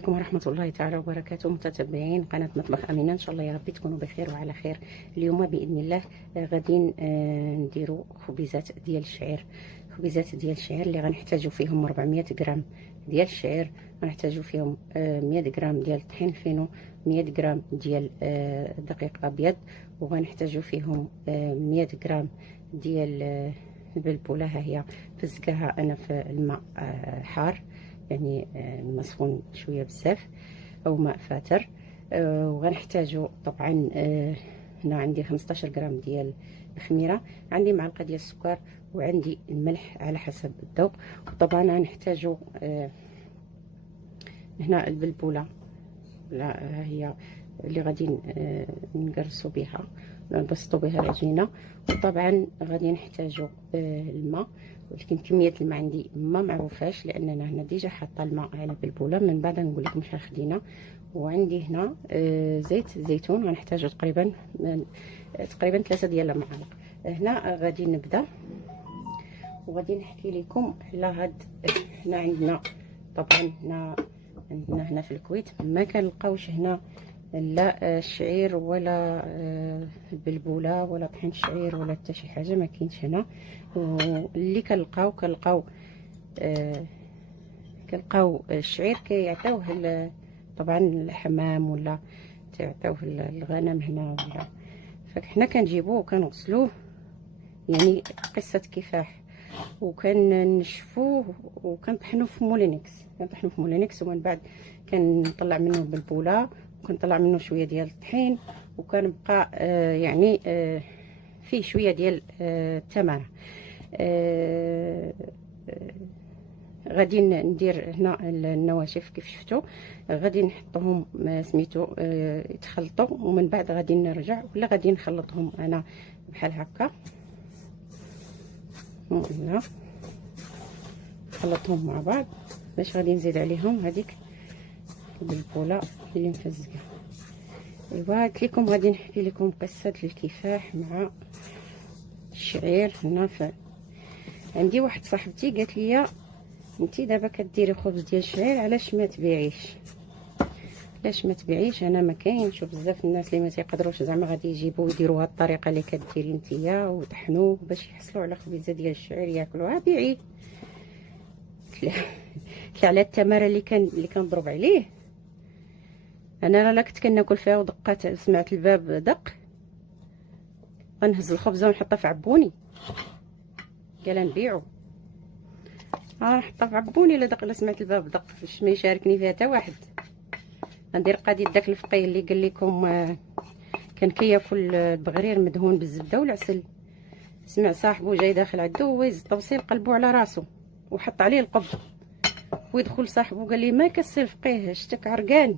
عليكم ورحمة الله تعالى وبركاته. متتبعين قناة مطبخ أمينة، إن شاء الله يا ربي تكونوا بخير وعلى خير. اليوم بإذن الله غادي نديروا خبيزات ديال الشعير. خبيزات ديال الشعير اللي غنحتاجوا فيهم 400 غرام ديال الشعير، غنحتاجوا فيهم 100 غرام ديال الطحين فينو، 100 غرام ديال دقيق أبيض، وغنحتاجوا فيهم 100 غرام ديال البلبولة. ها هي فزقها أنا في الماء حار، يعني الماء سخون شويه بزاف او ماء فاتر. وغنحتاجو طبعا هنا عندي 15 غرام ديال الخميره، عندي معلقه ديال السكر، وعندي الملح على حسب الذوق. وطبعا غنحتاجو هنا البلبوله، لا هي اللي غادي نقرصو بها، نبسطو بها العجينه. وطبعا غادي نحتاجو الماء، ولكن كميه الماء عندي ما معروفاش لاننا هنا ديجا حاطه الماء على البلبوله، من بعد نقول لكم شحال خدينا. وعندي هنا زيت زيتون، غنحتاجو تقريبا 3 ديال المعالق. هنا غادي نبدا وغادي نحكي لكم على هاد. هنا عندنا طبعا هنا في الكويت ما كنلقاوش هنا لا الشعير ولا البلبوله ولا طحين الشعير ولا حتى شي حاجه، ما كاينش هنا. واللي كنلقاو الشعير كيعطيوه طبعا الحمام ولا تعطيوه الغنم هنا ولا، فحنا كنجيبوه وكنغسلوه، يعني قصه كفاح، وكنشفوه وكنطحنوه في مولينكس، ومن بعد كنطلع منه البلبوله وكنطلع منه شويه ديال الطحين، وكنبقى يعني فيه شويه ديال التمر. غادي ندير هنا النواشف كيف شفتوا، غادي نحطهم سميتو يتخلطوا، ومن بعد غادي نرجع ولا غادي نخلطهم انا بحال هكا. هنا نخلطهم مع بعض باش غادي نزيد عليهم هذيك البلبوله اللي مفزقه. ايوا قلت لكم غادي نحكي لكم قصه الكفاح مع الشعير. هنا عندي واحد صاحبتي قالت لي انتي دابا كديري خبز ديال الشعير، علاش ما تبيعيش؟ انا ما كاينش، وبزاف الناس اللي ما تيقدروش زعما غادي يجيبوا يديروا هاد الطريقه اللي كديري نتيا وطحنوه باش يحصلوا على خبيزه ديال الشعير ياكلوها، بيعي. قلت على التماره اللي كنضرب عليه انا، لا كنت كناكل فيها ودقات سمعت الباب دق، غنهز الخبزه ونحطها في عبوني، قال نبيعو. نحطها في عبوني، لا سمعت الباب دق باش ما يشاركني فيها حتى واحد. غندير قضيه داك الفقيه اللي قال لكم كان كياكل البغرير مدهون بالزبده والعسل، سمع صاحبه جاي داخل عندو ويز التوصيل قلبو على راسو وحط عليه القبض، ويدخل صاحبه قال لي ما كسي الفقيه شتك عرقان،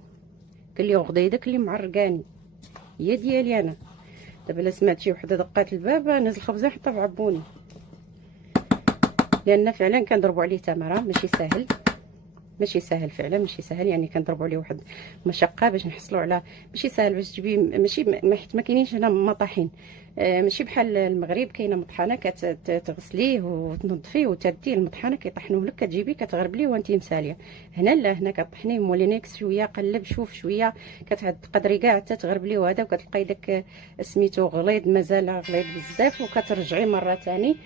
قال لي غدا داك اللي معرقاني هي ديالي انا. دابا لا سمعت شي وحده دقات الباب نهز الخبزه نحطها في عبوني، لان فعلا كنضربوا عليه تمره، ماشي سهل فعلا، ماشي سهل، يعني كنضربوا عليه واحد مشقه باش نحصلوا على، ماشي سهل باش تجيبي، ماشي حيت ما كاينينش هنا مطاحين، ماشي بحال المغرب كاينه مطحنه كتغسليه وتنظفيه وتديه المطحنه كيطحنوه لك كتجيبيه كتغربليه وانت مساليه. هنا لا، هنا كطحنيه مولينكس شويه قلب شوف شويه كتقدري كاع حتى تغربليه هذا، وكتلقاي داك سميتو غليظ، مازال غليظ بزاف، وكترجعي مره ثاني.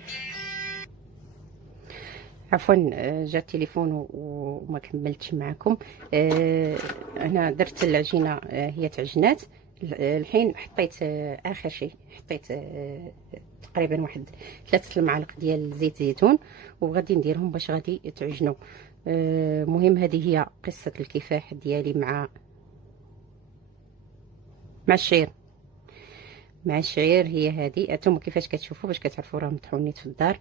عفوا جا التليفون وما كملتش معكم. انا درت العجينه، هي تعجنات. الحين حطيت اخر شيء حطيت تقريبا واحد 3 المعالق ديال زيت زيتون، وغادي نديرهم باش غادي يتعجنوا. مهم هذه هي قصه الكفاح ديالي مع الشعير هي هذه. انتم كيفاش كتشوفوا باش كتعرفوا راه مطحونيت في الدار،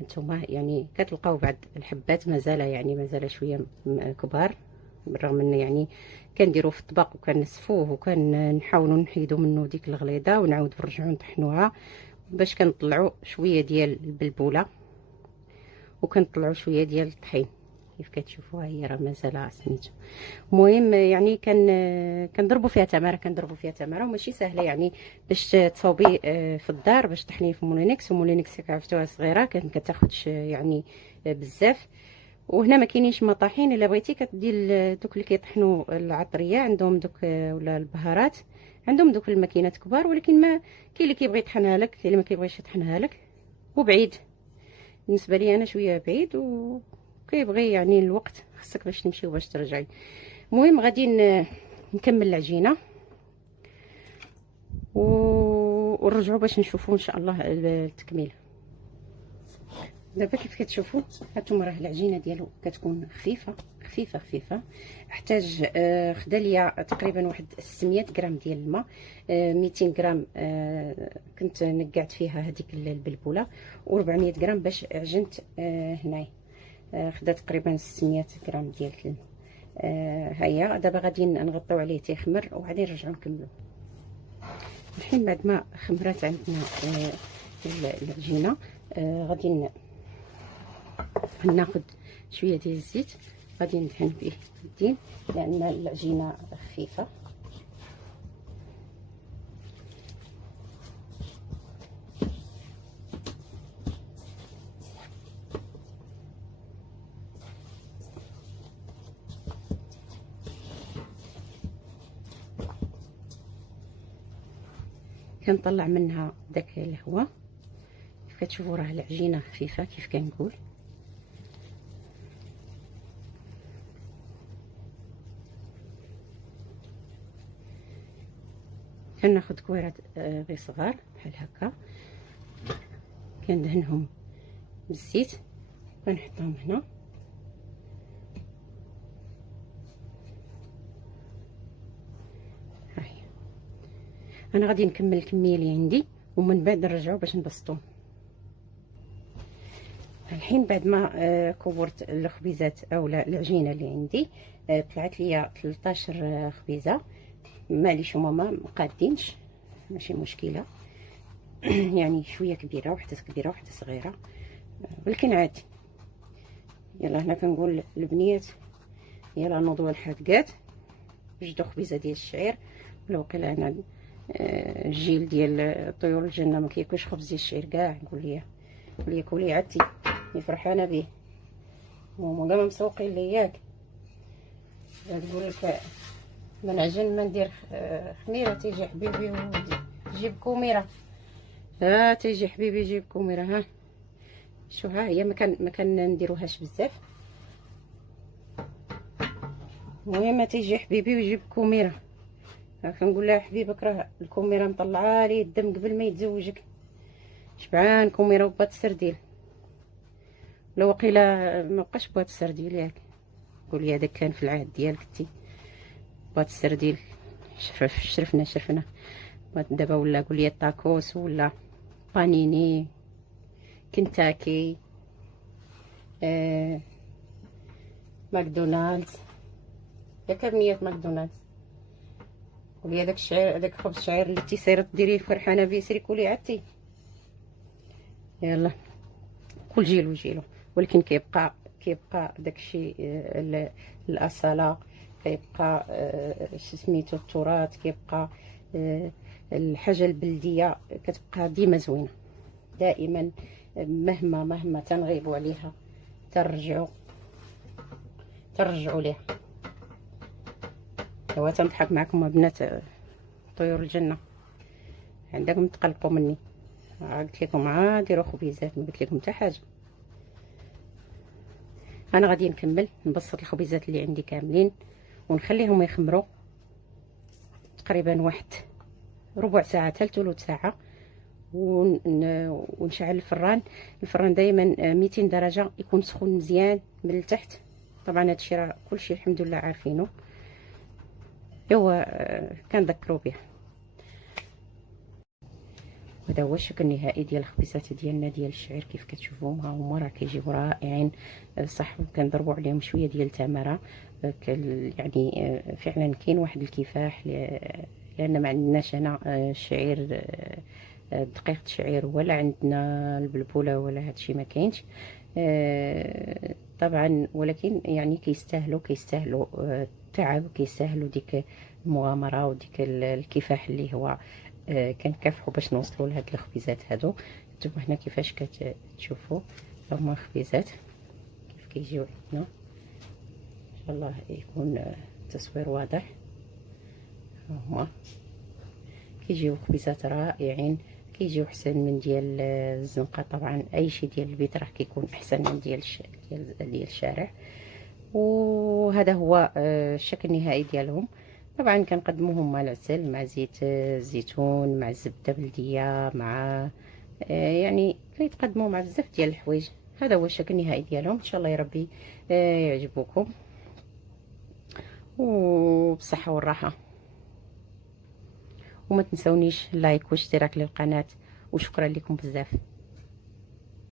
انتم يعني كتلقاو بعض الحبات مازال شويه كبار، بالرغم ان يعني كنديروه في الطبق وكنسفوه وكنحاولوا نحيدوا منه ديك الغليظه ونعاود نرجعوا نطحنوها باش كنطلعوا شويه ديال البلبوله وكنطلعوا شويه ديال الطحين. كيف كتشوفوا هي راه مازال سميتو. المهم يعني كنضربوا فيها تماره وماشي سهله، يعني باش تصاوبي في الدار باش تحنيه في مولينكس، ومولينكس كعرفتوها صغيره كتاخذش يعني بزاف. وهنا ما كاينينش مطاحين. الا بغيتي كدير دوك اللي كيطحنوا العطريه عندهم دوك ولا البهارات عندهم دوك الماكينات كبار، ولكن ما كاين اللي كيبغي يطحنها لك، كاين اللي ما كيبغيش يطحنها لك، وبعيد بالنسبه لي انا شويه بعيد وكيبغي يعني الوقت خصك باش تمشي وباش ترجعي. المهم غادي نكمل العجينه ونرجعوا باش نشوفوا ان شاء الله التكميل. دابا كيف كتشوفوا هانتوما راه العجينه ديالو كتكون خفيفه خفيفه خفيفه. احتاج خدا ليا تقريبا واحد 600 غرام ديال الماء، 200 غرام كنت نقعت فيها هذيك البلبوله، و400 غرام باش عجنت هنايا. خدا تقريبا 600 غرام ديال هيا. دابا غادي نغطيو عليه تيخمر وغادي نرجعو نكملو. الحين بعد ما خمرات عندنا العجينه، غادي ناخد شويه ديال الزيت، غادي ندهن به اليدين لان العجينه خفيفه. كنطلع منها داك الهواء. كيف كتشوفوا راه العجينه خفيفه كيف كنقول. كناخد كويرات غير صغار بحال هكا، كندهنهم بالزيت ونحطهم هنا. هاهي انا غادي نكمل الكميه اللي عندي ومن بعد نرجعو باش نبسطوه. الحين بعد ما كورت الخبيزات اولا العجينه اللي عندي، طلعت ليا 13 خبيزه. معليش هما ما قادينش، ماشي مشكله يعني شويه كبيره وحده كبيره وحده صغيره، ولكن عادي. يلا هنا كنقول البنيات يلا نوضوا الحادقات، جدو خبيزه ديال الشعير. ولا وقيلا هنا الجيل ديال طيور الجنه ما كياكلش خبز ديال الشعير كاع. قول لي كولي عدتي فرحانه به وما كاع مسوقين لي ياك. تقول لك ما نعجن ما ندير خميره تيجي حبيبي وجيب كوميره. ها تيجي حبيبي جيب كوميره. ها شو ها هي ما كان نديروهاش بزاف. المهم تيجي حبيبي ويجيب كوميره. كنقول لها حبيبك راه الكوميره مطلعه لي الدم قبل ما يتزوجك، شبعان كوميره وباط السرديل. لو وقيله ما بقاش بواط السرديل ياك. قولي هذاك كان في العهد ديالك انتي بواط السرديل. شرفنا دابا ولا قولي الطاكوس ولا بانيني كنتاكي ماكدونالدز. ياك بنيات ماكدونالدز. قولي هذاك الشعير هذاك خبز الشعير اللي تيسير ديريه فرحانه بيه سيري كولي عدتي. يلا كل جيل وجيلو، ولكن كيبقى داكشي الاصاله، كيبقى شو سميتو التراث، كيبقى الحاجه البلديه كتبقى ديما زوينه دائما. مهما تنغيبوا عليها ترجعوا ليها. ايوا تنضحك معكم بنات طيور الجنه، عندكم تقلقوا مني. قلت لكم ديروا خبيزات، ما قلت لكم حتى حاجه. انا غادي نكمل نبسط الخبيزات اللي عندي كاملين ونخليهم يخمروا تقريبا واحد ربع ساعه حتى ثلث ساعه، ونشعل الفران دائما 200 درجه، يكون سخون مزيان من التحت. طبعا هادشي راه كلشي الحمد لله عارفينه، ايوا كنذكروا به. هذا هو الشكل النهائي ديال الخبيزات ديالنا ديال الشعير. كيف كتشوفوا ها هما راه كيجيو رائعين. صح كنضربوا عليهم شويه ديال التمره، يعني فعلا كاين واحد الكفاح، لان ما عندناش هنا الشعير دقيقه الشعير ولا عندنا البلبوله ولا هادشي ما كاينش طبعا. ولكن يعني كيستاهلوا التعب، كيستاهلوا ديك المغامره وديك الكفاح اللي هو كنكافحوا باش نوصلوا لهاد الخبيزات هادو. نتوما هنا كيفاش كتشوفوا هما خبيزات كيجيو عندنا. ان شاء الله يكون التصوير واضح. هما كيجيو خبيزات رائعين، كيجيو احسن من ديال الزنقه. طبعا اي شيء ديال البيت راه كيكون احسن من ديال الشارع. وهذا هو الشكل النهائي ديالهم. طبعا كنقدموهم مع العسل، مع زيت الزيتون، مع الزبده بلديه، مع يعني كيتقدموا مع بزاف ديال الحوايج. هذا هو الشكل النهائي ديالهم. ان شاء الله يا ربي يعجبوكم، وبالصحه والراحه. وما تنسونيش اللايك والاشتراك للقناه، وشكرا لكم بزاف.